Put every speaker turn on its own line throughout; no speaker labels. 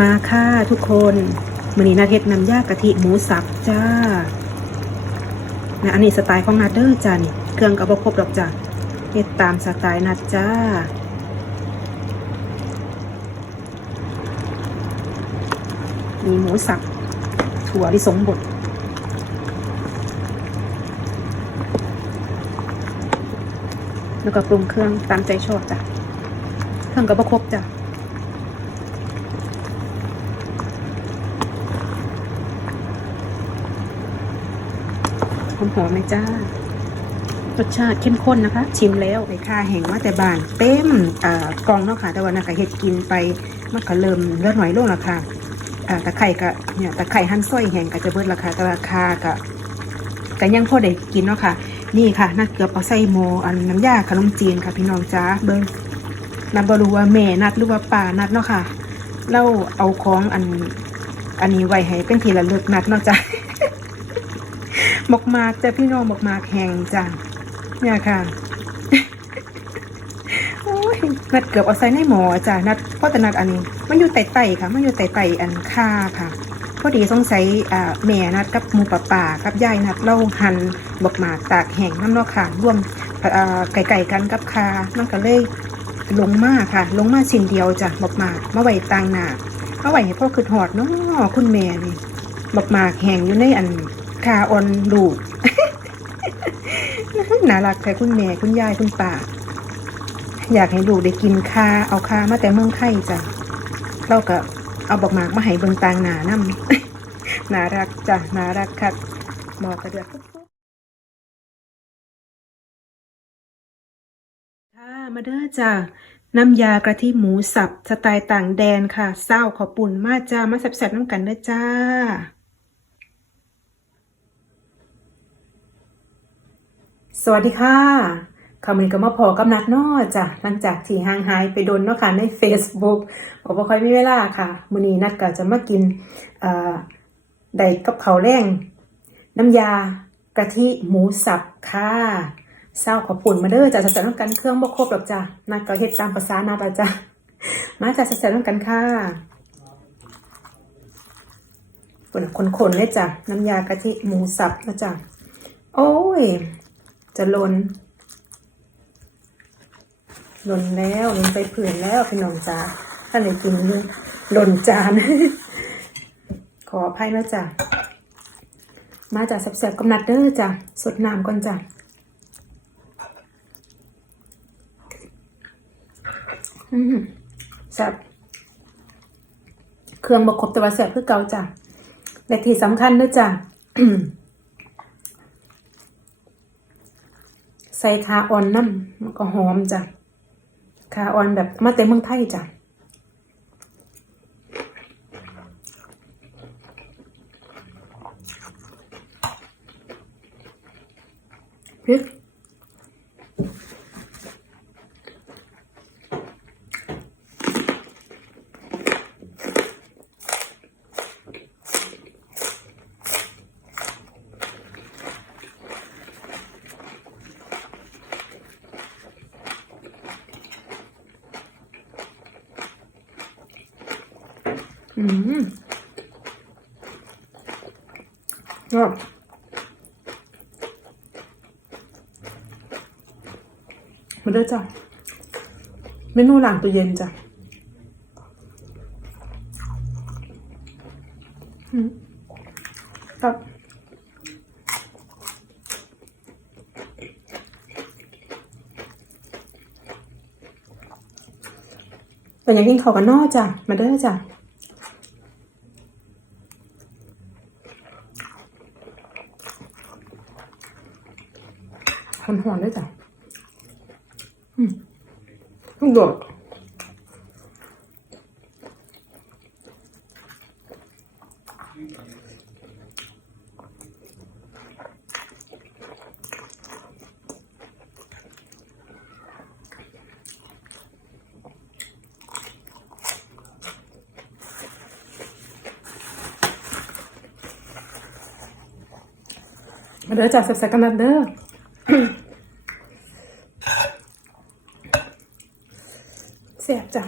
มาค่ะทุกคนมือนี้นาเฮ็ดน้ำยากะทิหมูสับจ้านะอันนี้สไตล์ของนาเดอร์จ้านี่เครื่องกับบครบดอกจ้าเฮ็ดตามสไตล์นัดจ้ามีหมูสับถั่วลิสงบดแล้วก็ปรุงเครื่องตามใจชอบจ้ะเครื่องกับบครบจ้ะ หอมหอมไหมจ้ารสชาติเข้มข้นนะคะ ชิมแล้วไปค่าแห้งว่าแต่บานเต็มกล่องเนาะค่ะ แต่ว่านักเห็ดกินไปมันก็เริ่มเลือดหน่อยลงและค่ะอ่าตะไคร่ก็เนี่ยตะไคร่หั่นส้อยแห้งก็จะเบิดราคาแต่ราคาก็ก็ยังพอได้กินเนาะค่ะ นี่ค่ะนัดเกือบเอาใส่โมอันน้ำยาขนมจีนค่ะพี่น้องจ้าเบิ้งนับรูว่าแม่นัดหรือว่าป่านัดเนาะค่ะเล่าเอาของอันอันนี้ไว้ให้เป็นทีละเลือกนัดเนาะจ้า หมกมากแต่พี่น้องหมกมากแห้งจ้ะเนี่ยค่ะโอ้ยนัดเกือบเอาใส่ในหมอจ้ะนัดเพราะแต่นัดอันนี้ มันอยู่ไต่ไต่ค่ะ มันอยู่ไต่ไต่อันค่าค่ะพอดีสงสัยอ่าแม่นัดกับหมูป่าป่ากับยายนัดเล่าหันบกหมากตากแห้งน้ำนอกค่ะร่วมอ่าไก่ไก่กันกับคามันก็เลยลงมาค่ะ ลงมาชิ้นเดียวจ้ะบกหมากมาไวต่างหน้ามาไหวให้พ่อคือหอดเนาะคุณแม่นี่บกหมากแห้งอยู่ในอัน คาออนลูกน่ารักแต่คุณแม่คุณยายคุณป่าอยากให้ลูกได้กินคาเอาคามาแต่เมืองไทยจ้ะเราก็เอาบอกหมากมาให้เบิงตางหนานำน่ารักจ้ะน่ารักคักหมอกระเดือกค่ะมาเด้อจ้ะน้ำยากระทิหมูสับ สไตล์ต่างแดนค่ะเศร้าขอปุ่นมาจ้ามาแซ่บๆน้ำกันเด้อจ้า สวัสดีค่ะคำนี้ก็มาพอกับนัดนอจ้ะหลังจากที่ห่างหายไปโดนเนาะค่ะใน Facebook บอกว่าค่อยมีเวลาค่ะมื้อนี้นัดก็จะมากินเอ่อได้กับข้าวแรงน้ำยากะทิหมูสับค่ะเศร้าขอบปุ่นมาเด้อจ้ะจะต้องกันเครื่องบ่ครบหรอกจ้ะนัดก็เฮ็ดตามภาษานัดละจ้ะมาจ้ะจะต้องกันค่ะคนๆเลยจ้ะน้ำยากะทิหมูสับนะจ้ะโอ้ย จะลนลนแล้วลนไปผื่นแล้วพี่น้องจ้าถ้าไหนกินเลยหล่นจาน ขออภัยนะจ๊ะมาจากแสบๆกำนัดเด้อจ้ะสดน้ำก่อนจ้ะอืมแซ่บเครื่องบกครบแต่ว่าแซ่บคือเก่าจ้ะและที่สำคัญเด้อจ้ะ ส่คาออนน้ำมันก็หอมจ้ะคาออนแบบมาเต่เมืองไทยจ้ะพริก อืมก็มาเด้จ้ะเมนูหลังตู้เย็นจ้ะอืมครับเป็นยังกินข้าวกันนอจ้ะ มาเด้อจ้ะ หอนๆด้วยจ้ะอืมลูกโดดมาเด้อจ้ะแซ่บๆกันนะเด้อ แซ่บจ้ะ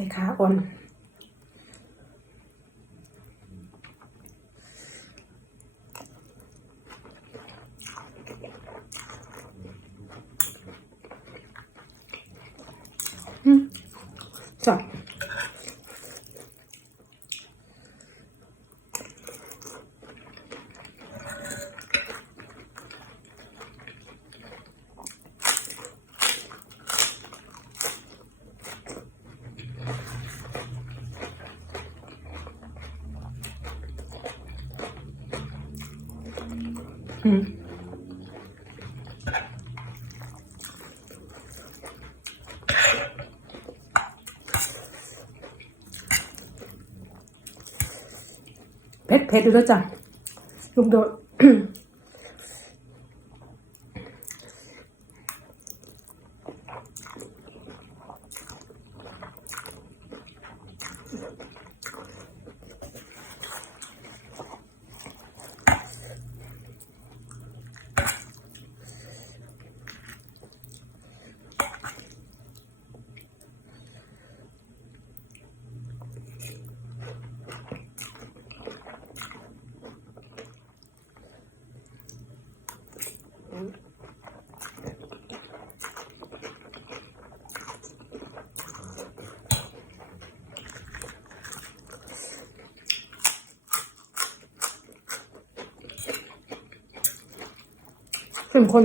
ส่ขาอ่อนอืมจับ อืม เผ็ดเผ็ดดูแล้วจ้ะลุงโดด เข้มข้น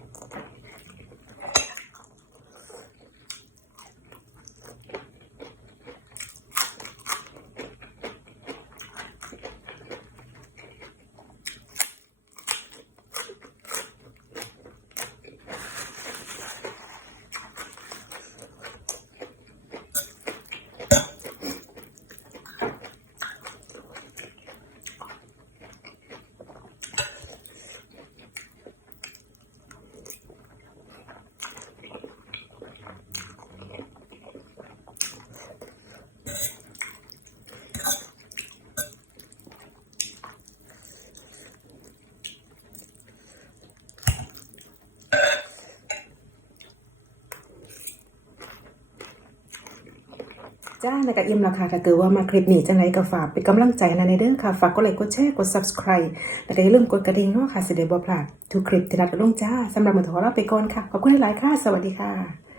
จ้าในกระอิ่มราคาถ้าเกิดว่ามาคลิปนี้จังไรก็ฝากเป็นกำลังใจนะในเด้อค่ะ ฝากกดไลค์กดแชร์กด subscribe แล้วก็อย่าลืมกดกระดิ่งเนาะค่ะสิได้บ่พลาดทุกคลิปที่นัดลงจ้าสำหรับมือถือขอลาไปก่อนค่ะ ขอบคุณหลายๆค่ะ สวัสดีค่ะ